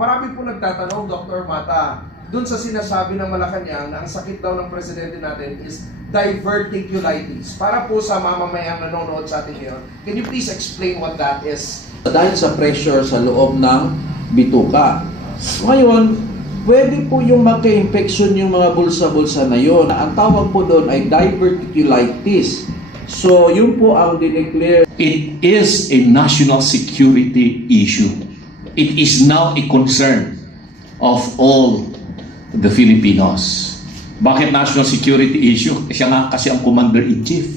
Marami po nagtatanong, Dr. Mata, dun sa sinasabi ng Malacanang na ang sakit daw ng presidente natin is diverticulitis. Para po sa mamamayang nanonood sa atin ngayon, can you please explain what that is? Dahil sa pressure sa loob ng bituka. Ngayon, pwede po yung magka-infection yung mga bulsa-bulsa na yon. Ang tawag po doon ay diverticulitis. So, yun po ang dineclare. It is a national security issue. It is now a concern of all the Filipinos. Bakit national security issue? Siya nga kasi ang commander-in-chief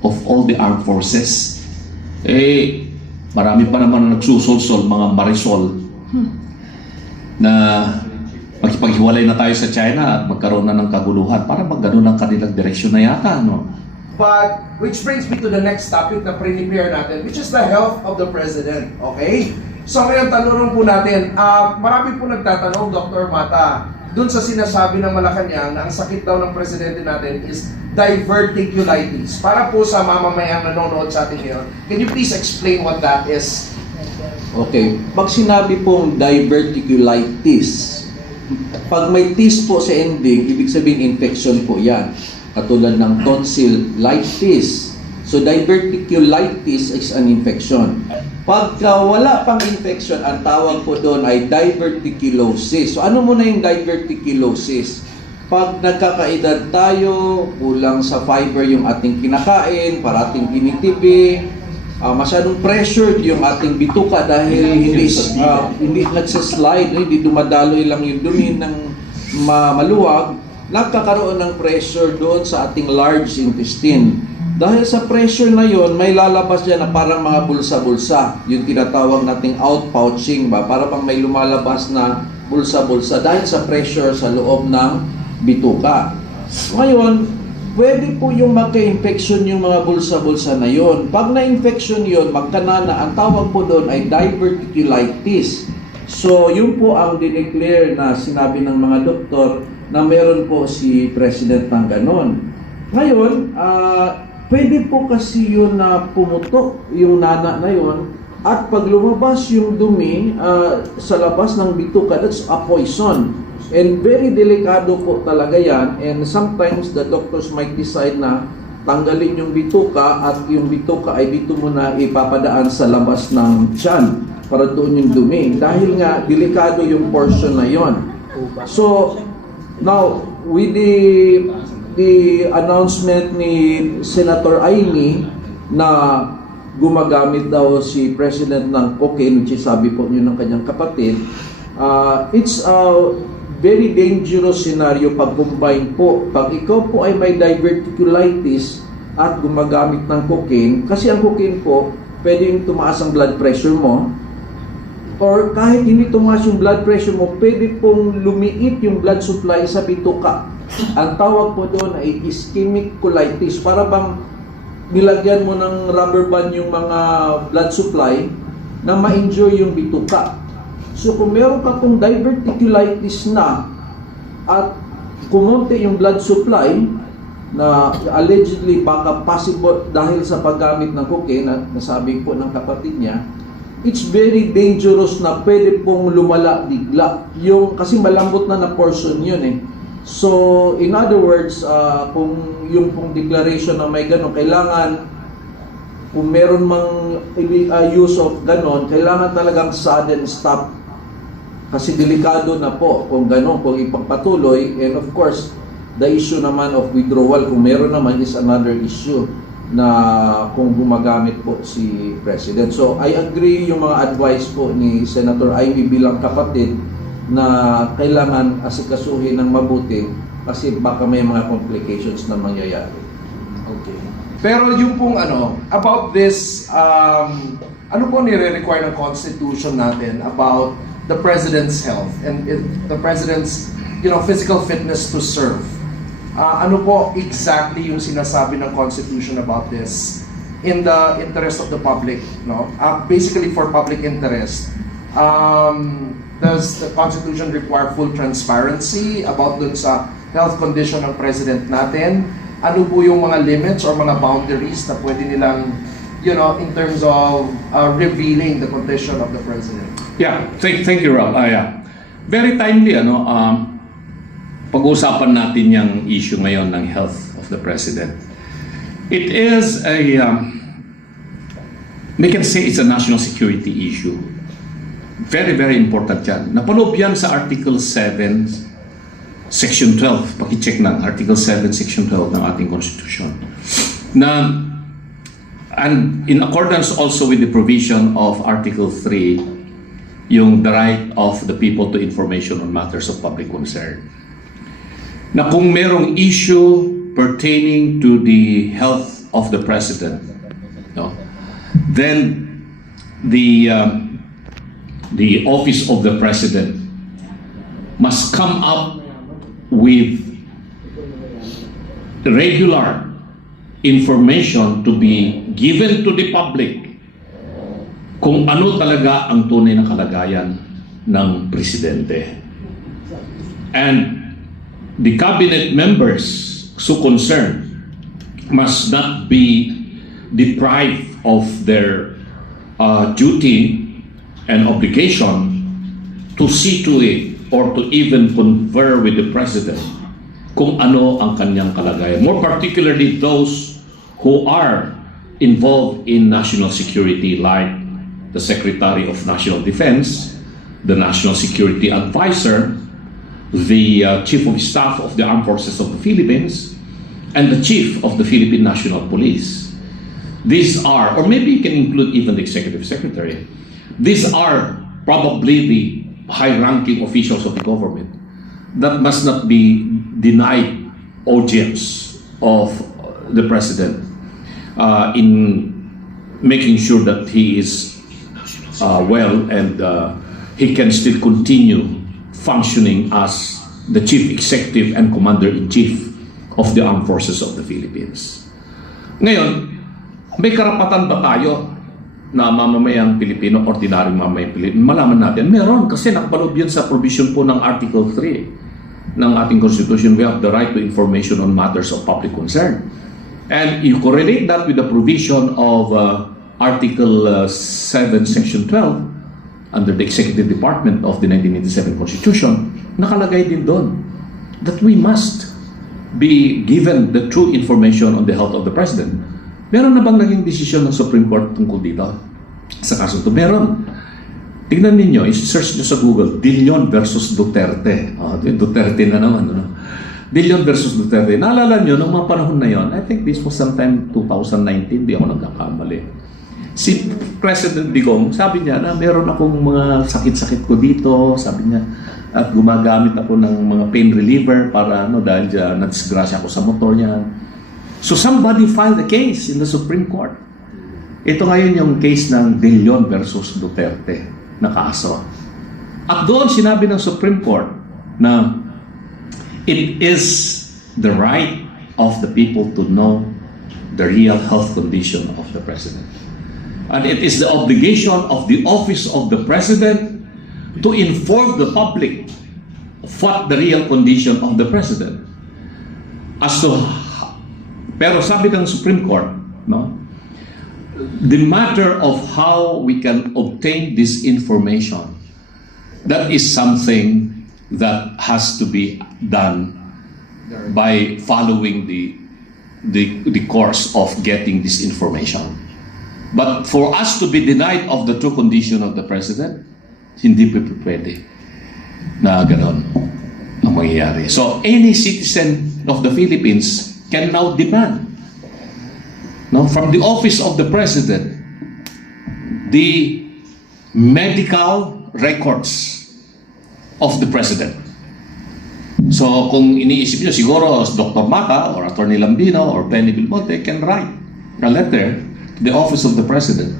of all the armed forces. Marami pa naman nagsusulsol, mga marisol, na magpaghiwalay na tayo sa China at magkaroon na ng kaguluhan para magganon ang kanilang direksyon na yata, no? But, which brings me to the next topic na pre-prepare natin, which is the health of the President, okay? So ngayon, tanong po natin, marami po nagtatanong, Dr. Mata, dun sa sinasabi ng Malacanang na ang sakit daw ng Presidente natin is diverticulitis. Para po sa mamamayang nanonood sa atin ngayon, can you please explain what that is? Okay, pag sinabi pong diverticulitis, pag may tis po sa ending, ibig sabihin infection po yan. Katulad ng tonsillitis. So, diverticulitis is an infection. Pagka wala pang infection, ang tawag po doon ay diverticulosis. So, ano muna yung diverticulosis? Pag nagkakaedad tayo, kulang sa fiber yung ating kinakain, parating tinitibi, masyadong pressured yung ating bituka dahil hindi nagsaslide, hindi dumadaloy lang yung dumi ng maluwag, nagkakaroon ng pressure doon sa ating large intestine. Dahil sa pressure na yon, may lalabas dyan na parang mga bulsa-bulsa. Yung tinatawag nating outpouching ba? Para pang may lumalabas na bulsa-bulsa dahil sa pressure sa loob ng bituka. Ngayon, pwede po yung magka-infection yung mga bulsa-bulsa na yon. Pag na-infection yon, magkanana, ang tawag po doon ay diverticulitis. So, yun po ang dineclare na sinabi ng mga doktor na meron po si President ng ganon. Ngayon, pwede po kasi yun na pumutok yung nana na yun at pag lumabas yung dumi sa labas ng bituka, that's a poison. And very delikado po talaga yan. And sometimes the doctors might decide na tanggalin yung bituka at yung bituka ay dito muna ipapadaan sa labas ng tiyan para doon yung dumi. Dahil nga, delikado yung portion na yon. So, now, with the announcement ni Senator Aimee na gumagamit daw si President ng cocaine, which is sabi po niyo ng kanyang kapatid, it's a very dangerous scenario pag combine po. Pag ikaw po ay may diverticulitis at gumagamit ng cocaine, kasi ang cocaine po, pwedeng tumaas ang blood pressure mo, or kahit hindi tumaas yung blood pressure mo, pwede pong lumiit yung blood supply sa bituka. Ang tawag po doon ay ischemic colitis. Para bang nilagyan mo ng rubber band yung mga blood supply na ma-injure yung bituka. So kung meron ka pong diverticulitis na at kumonte yung blood supply na allegedly baka possible dahil sa paggamit ng cocaine, at nasabi po ng kapatid niya, it's very dangerous na pwede pong lumala bigla. Kasi malambot na portion yun eh. So, in other words, kung yung pong declaration na may gano'n, kailangan, kung meron mang use of gano'n, kailangan talagang sudden stop. Kasi delikado na po kung gano'n, kung ipagpatuloy. And of course, the issue naman of withdrawal, kung meron naman, is another issue na kung gumagamit po si President. So, I agree yung mga advice po ni Senator Aimee bilang kapatid na kailangan asikasuhin ng mabuti kasi baka may mga complications na mangyayari. Okay. Pero yung pong about this, ano po nire-require ng Constitution natin about the President's health and the President's physical fitness to serve? Ano po exactly yung sinasabi ng Constitution about this in the interest of the public, no? Basically for public interest. Does the Constitution require full transparency about dun sa health condition ng President natin? Ano po yung mga limits or mga boundaries na pwede nilang, in terms of revealing the condition of the President? Yeah, thank you, Rob. Yeah. Very timely, pag-uusapan natin yung issue ngayon ng health of the President. It is we can say it's a national security issue. Very, very important yan. Napaloob yan sa Article 7, Section 12. Paki-check na, Article 7, Section 12 ng ating Constitution. And in accordance also with the provision of Article 3, yung the right of the people to information on matters of public concern. Na kung merong issue pertaining to the health of the President, no, then the office of the President must come up with regular information to be given to the public kung ano talaga ang tunay na kalagayan ng presidente. And the cabinet members so concerned must not be deprived of their duty and obligation to see to it or to even confer with the president kung ano ang kanyang kalagayan. More particularly those who are involved in national security, like the Secretary of National Defense, the National Security Advisor, the Chief of Staff of the Armed Forces of the Philippines, and the Chief of the Philippine National Police. These are, or maybe you can include even the Executive Secretary, these are probably the high-ranking officials of the government that must not be denied audience of the President in making sure that he is well and he can still continue functioning as the Chief Executive and Commander-in-Chief of the Armed Forces of the Philippines. Ngayon, may karapatan ba tayo na mamamayang Pilipino, ordinaryong mamamayang Pilipino? Malaman natin, meron kasi nakapaloob yun sa provision po ng Article 3 ng ating Constitution. We have the right to information on matters of public concern. And you correlate that with the provision of Article 7, Section 12, under the Executive Department of the 1987 Constitution, nakalagay din doon that we must be given the true information on the health of the President. Meron na bang naging desisyon ng Supreme Court tungkol dito? Sa kaso ito, meron. Tingnan ninyo, i-search nyo sa Google, Dillon versus Duterte. Duterte na naman. Dillon versus Duterte. Naalala nyo, noong mga panahon na yon, I think this was sometime 2019, di ako nagkakamali. Si President Digong, sabi niya na meron akong mga sakit-sakit ko dito, sabi niya, at gumagamit ako ng mga pain reliever para dahil dyan nadisgrasya ako sa motor niya. So somebody filed a case in the Supreme Court. Ito ngayon yung case ng Dillon versus Duterte na kaso. At doon sinabi ng Supreme Court na it is the right of the people to know the real health condition of the President. And it is the obligation of the office of the President to inform the public of what the real condition of the President. Pero sabi ng Supreme Court, the matter of how we can obtain this information, that is something that has to be done by following the course of getting this information. But for us to be denied of the true condition of the President, hindi pwede na gano'n ang mangyayari. So any citizen of the Philippines can now demand from the office of the President the medical records of the President. So kung iniisip nyo, siguro Dr. Mata or Attorney Lambino or Benny Bilmonte can write a letter to the office of the President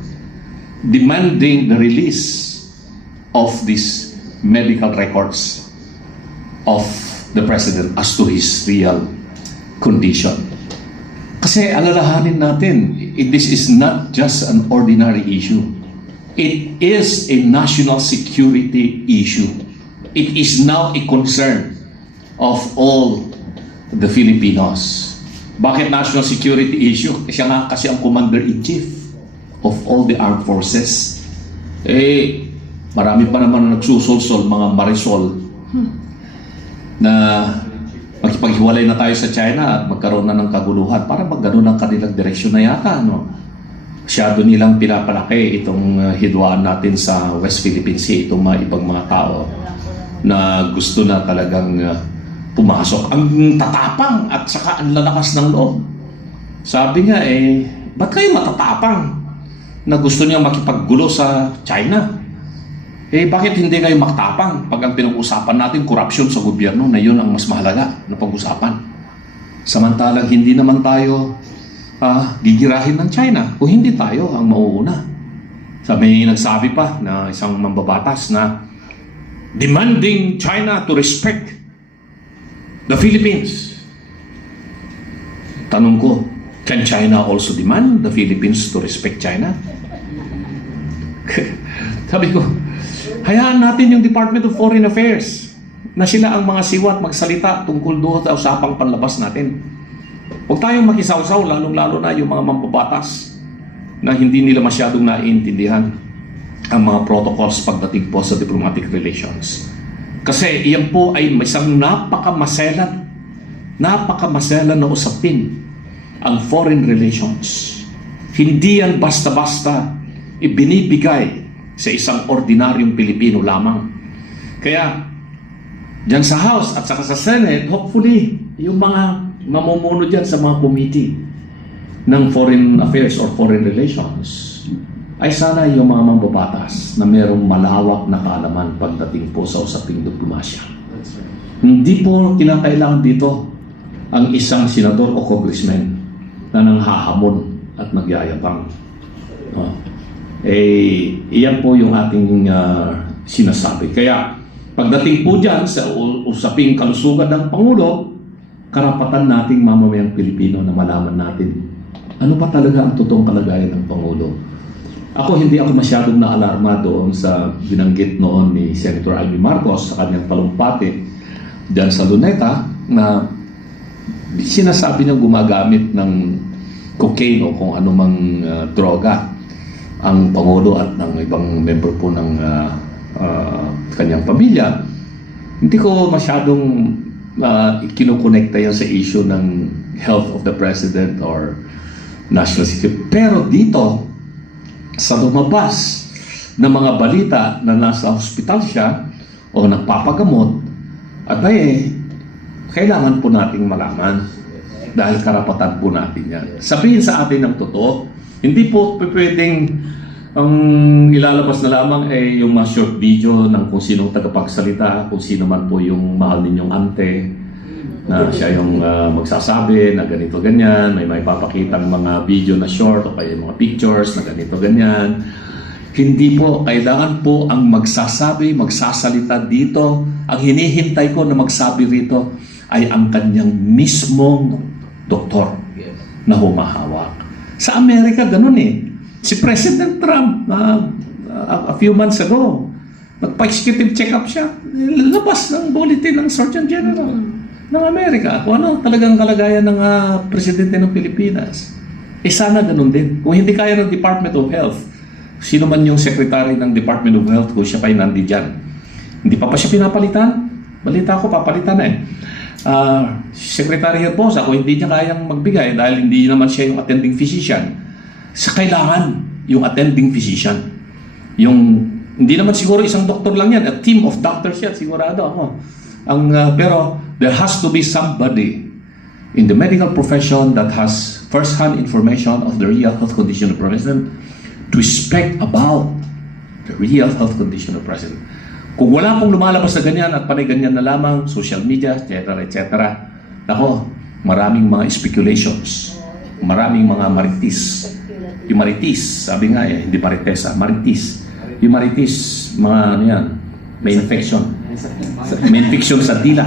demanding the release of these medical records of the President as to his real condition. Kasi alalahanin natin, this is not just an ordinary issue. It is a national security issue. It is now a concern of all the Filipinos. Bakit national security issue? Siya nga kasi ang Commander-in-Chief of all the armed forces. Marami pa naman nagsusulsol, mga Marisol, na makipaghiwalay na tayo sa China at magkaroon na ng kaguluhan. Para magganon ang kanilang direksyon na yata, no? Masyado nilang pinapalaki itong hidwaan natin sa West Philippine Sea, itong mga ibang mga tao na gusto na talagang pumasok. Ang tatapang at saka ang lalakas ng loob. Sabi nga ba't kayo matatapang na gusto niya makipaggulo sa China? Bakit hindi kayo makatapang pag ang pinag-usapan natin corruption sa gobyerno na yun ang mas mahalaga na pag-usapan? Samantalang hindi naman tayo gigirahin ng China kung hindi tayo ang mauuna. May nagsabi pa na isang mambabatas na demanding China to respect the Philippines. Tanong ko, can China also demand the Philippines to respect China? Sabi ko, hayaan natin yung Department of Foreign Affairs na sila ang mga siwat magsalita tungkol doon sa usapang panlabas natin. Huwag tayong makisawsaw, lalong-lalo na yung mga mambabatas na hindi nila masyadong naiintindihan ang mga protocols pagdating po sa diplomatic relations. Kasi iyan po ay isang napakamaselan na usapin ang foreign relations. Hindi yan basta-basta ibinibigay sa isang ordinaryong Pilipino lamang. Kaya, dyan sa House at saka sa Senate, hopefully, yung mga mamumuno dyan sa mga committee ng foreign affairs or foreign relations ay sana yung mga mambabatas na mayroong malawak na kaalaman pagdating po sa usaping diplomasya. Hindi po kinakailangan dito ang isang senador o congressman na nanghahamon at nagyayabang. Iyan po yung ating sinasabi. Kaya pagdating po dyan sa usaping kalusugan ng Pangulo, karapatan nating mamamayang Pilipino na malaman natin ano pa talaga ang totoong kalagayan ng Pangulo. Hindi ako masyadong naalarma doon sa binanggit noon ni Senator Amy Marcos sa kanyang talumpati dyan sa Luneta na sinasabi niya gumagamit ng cocaine o kung anumang droga ang Pangulo at ng ibang member po ng kanyang pamilya. Hindi ko masyadong kinukonekta yan sa issue ng health of the president or national security. Pero dito, sa lumabas na mga balita na nasa hospital siya o nagpapagamot, kailangan po nating malaman dahil karapatan po natin yan. Sabihin sa atin ng totoo, hindi po pwedeng ang ilalabas na lamang yung mga short video ng kung sinong tagapagsalita, kung sino man po yung mahal ninyong ante, na siya yung magsasabi na ganito ganyan, may papakitang mga video na short o kaya mga pictures na ganito ganyan. Hindi po, kailangan po ang magsasabi, magsasalita dito. Ang hinihintay ko na magsabi rito ay ang kanyang mismong doktor na humahawak. Sa Amerika, ganun Si President Trump, a few months ago, nagpa-executive check-up siya. Labas ng bulletin ng Surgeon General ng Amerika. Kung ano talagang kalagayan ng Presidente ng Pilipinas. Sana ganun din. Kung hindi kaya ng Department of Health, sino man yung Secretary ng Department of Health kung siya pa'y nandiyan. Hindi pa siya pinapalitan? Balita ko, papalitan na Secretary Herbosa, kung hindi niya kayang magbigay dahil hindi naman siya yung attending physician, kailangan yung attending physician. Hindi naman siguro isang doktor lang yan, a team of doctors yan, sigurado ako. Pero there has to be somebody in the medical profession that has first-hand information of the real health condition of the President to speak about the real health condition of the President. Kung wala pong lumalabas na ganyan at panay ganyan na lamang, social media, etc., etc., maraming mga speculations, maraming mga marites. Yung marites, sabi nga hindi marites, marites. Yung marites, mga may infection. May infection sa dila.